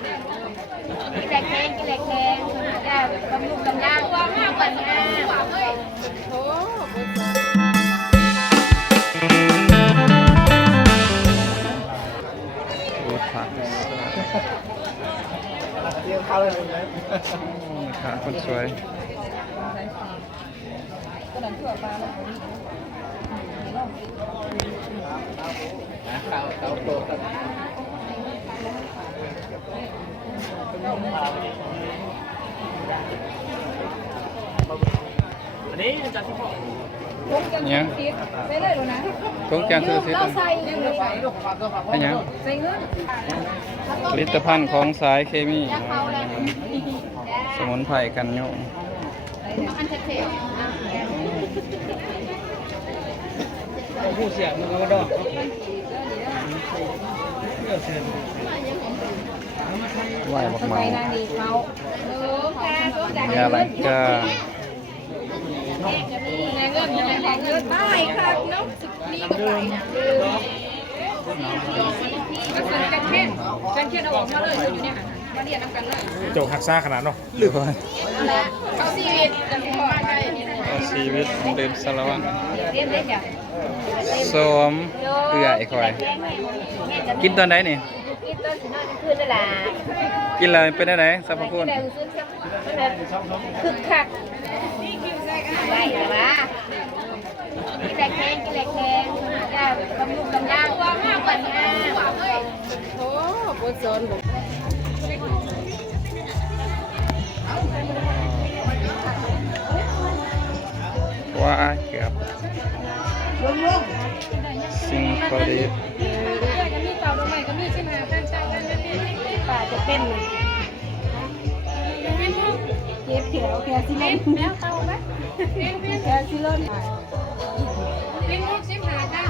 กินแหลกแข็งกินแหลกแข็งจะบำรุงกำลังว่ามากกว่านี้โอ้รูดผักเรียกเขาเลยไหมขาคนสวยเขาโตกันอันนี้จากที่พ่อเนี่ยไม่ได้หรอนะ ตรงแกนซื้อสิอันยังใส่เงินผลิตภัณฑ์ของสายเคมีสมุนไพรกันโยงอันเทลผู้เสียมันก็ดอกไหวบักเมา ใส่นางดีเขายาลังกาเงินตายค่ะน้องนี่ก็ไปก็คือกันเขียนเอาออกมาเลยอยู่เนี่ยมาเรียนน้ำกันเลยโจกหักซ่าขนาดเนาะหรือว่าเขาชีวิตจะมีความใจชีวิตเดิมสารวัตรเรียนได้จ้ะสวมเอื้อไอ้คอยกินตอนไหนนี่กินตอนสินอนคืนนั่นแหละกินแล้วเป็นได้ไหนสรรพคุณคึกคักได้หรอวะกินแหลกแข็งกินแหลกแข็งจะบำรุงกำลังว่ามากกว่านี้โอ้ปวดโซนว่าเกือบสิ่งประดิษฐ์ป่าจะเป็นเจ็บแขวซิลนแล้วเตาไหมแขวซิลนเป็นลูกชิมหาจ้า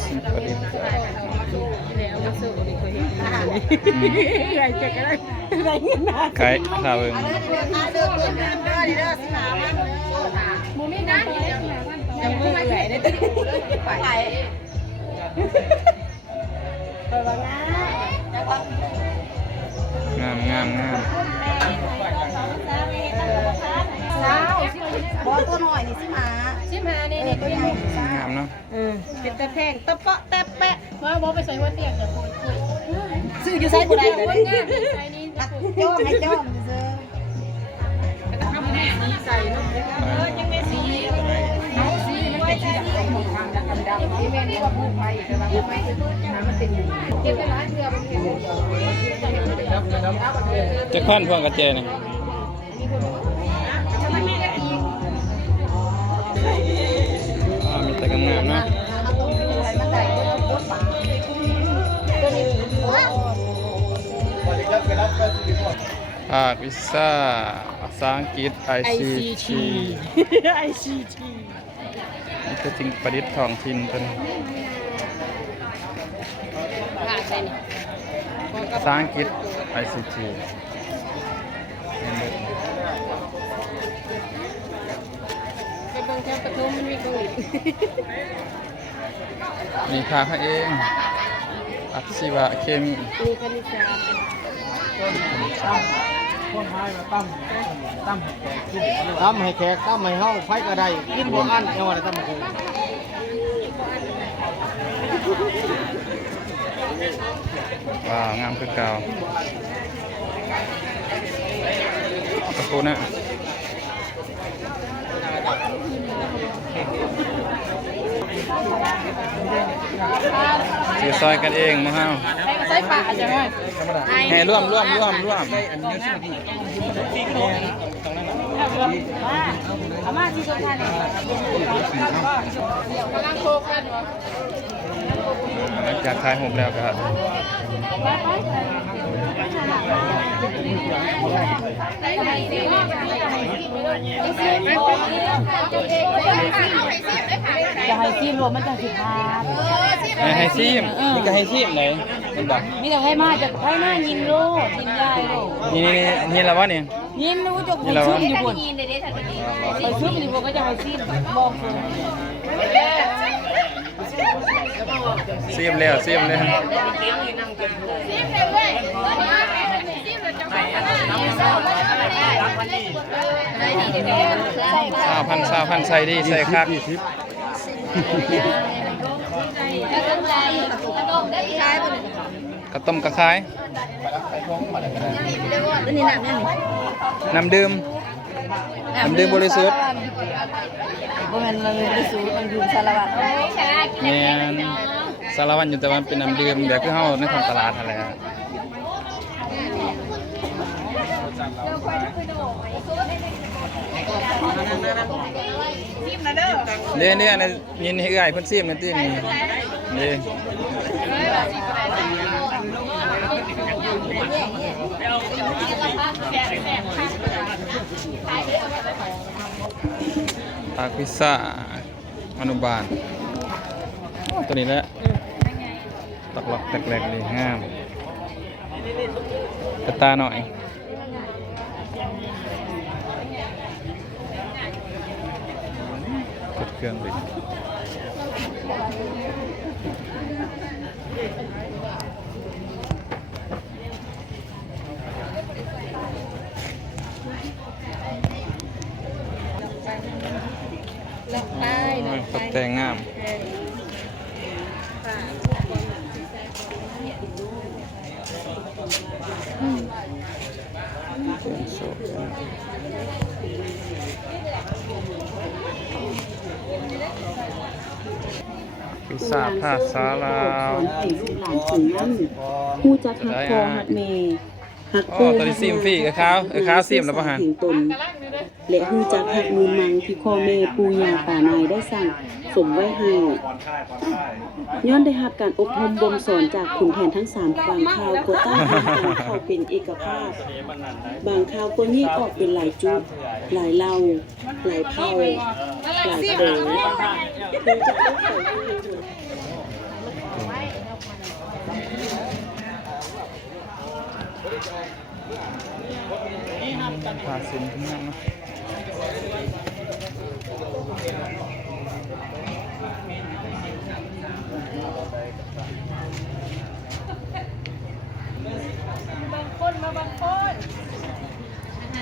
สิ่งประดิษฐ์ขายข้าวเองมูนี่นะยังไม่ไหวได้ติดไปงามงามงามบอตัวหน่อยนี่สิมานี่ตัวใหญ่งามเนาะเป็นตะแพงตะเปาะตะแปะมาบอไปใส่หัวเตียงจะคุยซื้ออยู่ใส่บุได้เลยจ้อให้จ้อซื้อแล้วก็ทำให้สีใส่เนาะยังไม่สีมันไม่ใช่ที่ดำที่แม่นี่ว่าพูดไปแต่ว่าไม่น้ำมันติดเก็บไปร้านเดียวจะพันพวงกระเจยนะมีแต่กำงามนะภาควิชาภาษาอังกฤษ ICT นี่จะจริงประดิษฐ์ท้องถิ่นเป็นภาษาอังกฤษ ICT บางแถวปฐมมันมีโควิดนี่พาเขาเองอัศวะเคมีมีคณิตศาสตร์คนไทยมาตั้มให้แขกตั้มให้เฮาไฟกระไดกินบ่อันเอาอะไรตั้มคือว้าวงามคือเก่าตะโกนนะซื้อซอยกันเองมาเฮาใส่ป่าจังเลยแห่ร่วมกำลังโคกันหลังจากขายหกแล้วก็จะให้ซีมรวมมันจะสิพาให้ซีมนี่ก็ให้ซีมเลยมีแต่ให้มาจะให้มายินโลยินยายโลนี่ละวะนี่ยินรู้จะคุยชุ่มอยู่บนไปชุ่มอยู่บนก็จะให้ซีมบอกเลย ซีมแล้วซีมแล้ว20,000ใส่ดีใส่คักกระต้มกระคายน้ำดื่มบริสุทธิ์มันบริสุทธิ์มันดื่มสารวัตรเนี่ยสารวัตรอยู่แต่ว่าเป็นน้ำดื่มเดี๋ยวคือเฮาในของตลาดอะไรเนี่ยในยินให้ไอ้คนซีมกันที่นี่ปากพิซซ่าอนุบาลตัวนี้แหละตักหลักแตกๆเลยงามตาหน่อยกดเครื่องเลยตกแต่งงามพิซซ่าผ้าสาลาวผู้จักหักคอหักเมหักโกง ตอนนี้ซิมฟรีกับข้าวซิมแล้วป่ะฮะตนและผู้จักหักมือมังที่พ่อแม่ปูยาป่านายได้สั่งสมไว้ให้ย้อนได้รับการอบรมบ่มสอนจากขุนแผนทั้ง3บางข่าวโคต้าเข้าเป็นเอกภาพบางข่าวตัวนี้ออกเป็นหลายจุดหลายเล่าหลายเผ่าหลายเด๋อผ่าซิมทั้งนั้นเนาะบางคนมาบางคน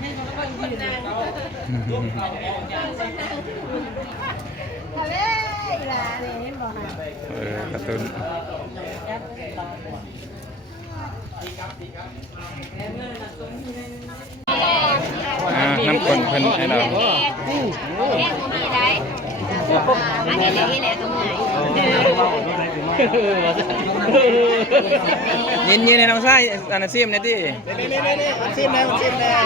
ให้เขาแล้วก็อีกคนนึงทะเลอีหลาเนี่ยเห็นบ่ฮะกระตุ้นน้ำข้นเพิ่นให้เรายินในน้องไส้อันนั้นซิมเนี่ยที่ซิมแล้วซิมแล้ว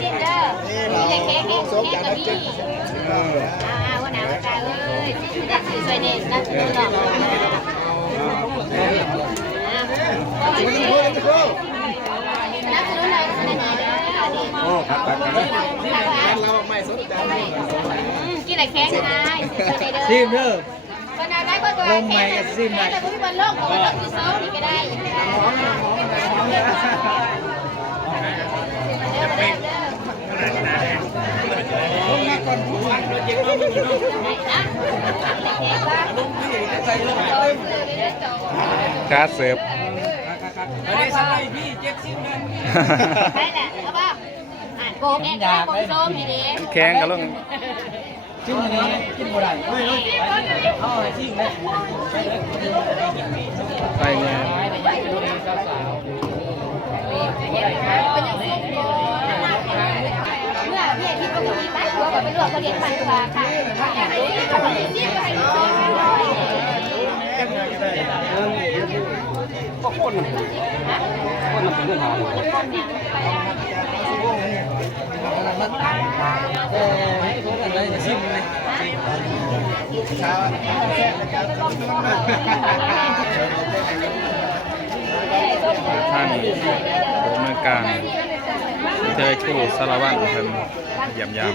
ซิมเด้อนี่แค่สมจากนั้นวันหนาวตาเอ้ยสวยเด่นนะหล่อโอ้ครับเราไม่สนใจกินอะไรแค่ไหนซิมเด้อวันนั้นได้ก็ตัวแค่ซิมแต่พวกมันโลกของเราคือโซ่นี่ก็ได้การ์ดเสิร์ฟใช่แหละแล้วป่ะโกงแกงโกงส้มทีนี้แข็งกันลงจิ้มนี้กินบ่ได้เอาจิ้มเลยไปเนี่ยเมื่อพี่คิดว่ามีตั้งตัวแบบเป็นหลวงเขาเรียนปันตัวค่ะก็คนเป็นเรื่องหาให้คนอะไรจะชิมเลยท่านผู้อำนวยการเจอคู่สารวัตรเพิ่นเยี่ยมยาม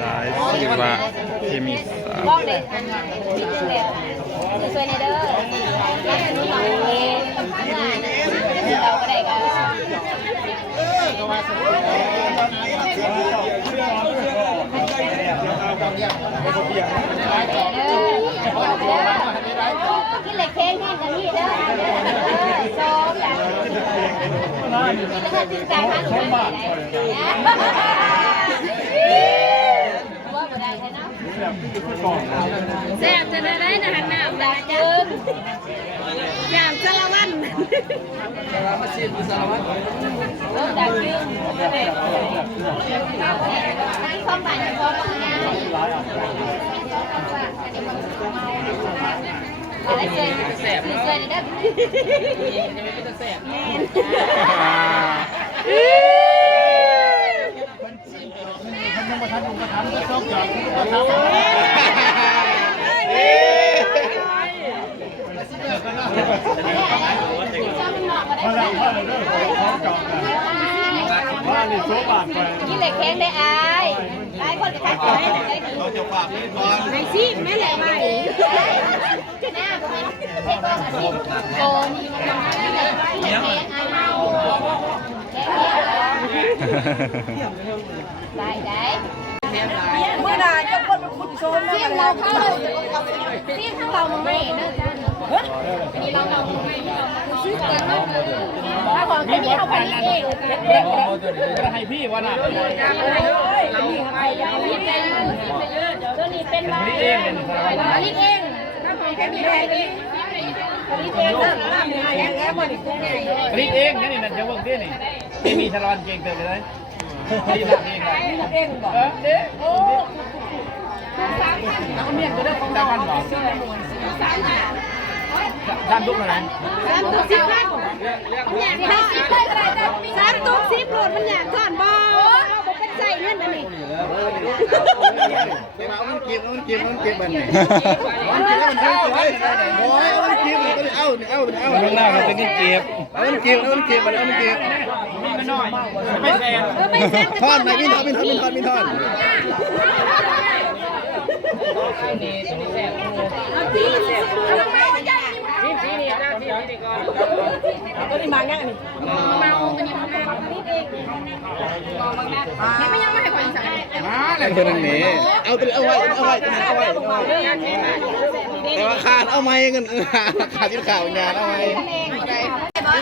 สายชีวะเคมีศาสตร์สวยในเด้อเราก็ได้กัน เหล็กแข็งแห้งกันนี่เด้อซ้อมอย่างนี่แล้วก็จริงใจมากเลยว่าบ่ได้เนาะแซ่บจะได้นะหันหน้าตาจึงอย่างสารวัตรสารวัตรชิมสารวัตรตาจึงความหมายของความงามอะไรเกินแซ่บเกินได้จะไม่เป็นแซ่บแนี่เหล็กแข็งได้อายหลายคนจะทักไปได้ดีเราจะฝากนี่ก่อนในซีแม่แหละไม่หน้าบ่เช็คก่อนสิโกนเหล็กแข็งอายเมาได้เมื่อใดจะคนมาขุดโซนเที่ยงเราเข้าเลยเที่ยงข้างเราไม่เนอะจ้าอันนี้เราไม่ซื้อกันเนาะถ้าของที่นี่เขาผลิตเองจะให้พี่วะน่ะตัวนี้เป็นผลิตเองผลิตเองถ้าของแค่มีอะไรผลิตเองเริ่มยังแล้วมันอีกไงผลิตเองนี่นะจะเวิร์กนี่นี่มีชาลอนเก่งเติมเลยผลิตเองเองบอกเด็กโอ้แล้วก็เมียนก็ได้ของดาวันบอกด้านทุกอะไร3 10 พันอยากได้10เลยก็ได้จ้ะ3 ตุก10โหลดมันอยากทอนบ่เป็นใจเงินอันนี้มันเก็บมันนี่มันเก็บแล้วมันเอาไว้โอ้ยมันเก็บมันก็เอาข้างหน้ามันเป็นเก็บมันเก็บมันเก็บมีน้อยไม่แซ่บทอดไหมพี่ทอดตัวนี้มาง่ายนี่เมาตัวนี้มานี่เองนี่ไม่ยังไม่ให้คนสั่งเป็นคนนี้เอาไว้แต่ว่าขาดเอาไม้เงินขาดที่ข่าวงานเอาไม้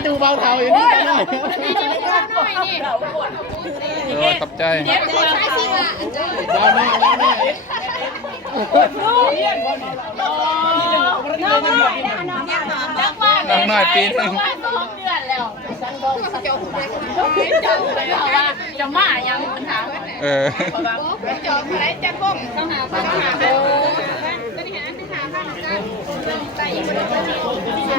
ดูเบาเทาอย่างนี้หน่อยขอบใจน้องน้อยปีนึงจะมายังปัญหาจอบอะไรจะบ้งต้องหาตัวนี้หาที่หาบ้างจ้าไปอีกคน